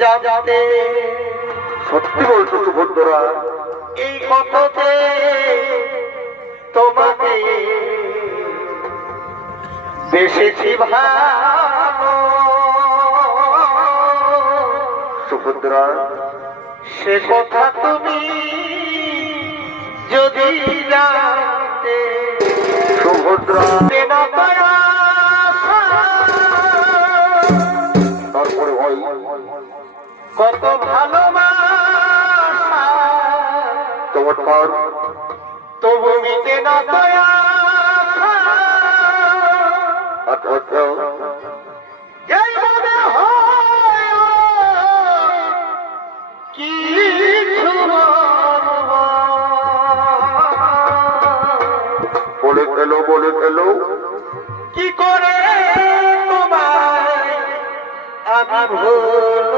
জানতে। সত্যি বলছো সুভদ্রা এই কথাতে তোমাকে বেশি ভালো। সুভদ্রা সে কথা তুমি কত ভালোবাসা। চমৎকার তবু মিটে না দয়া। এই মনে হয় কিছু বলে ফেলো বলে ফেলো। কি করে তোমায় আমি ভুলবো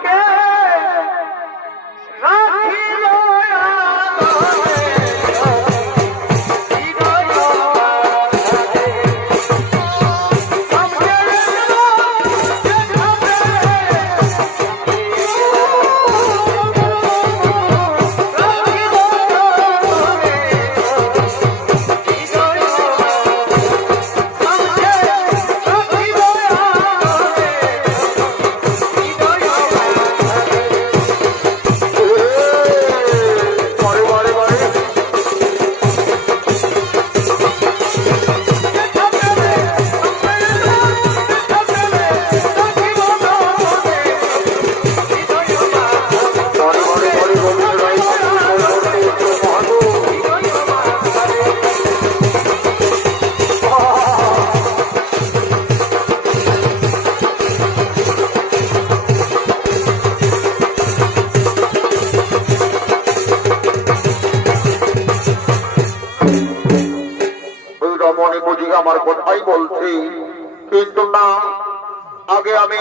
মনে বুঝি আমার কথাই বলছি। কিন্তু না আগে আমি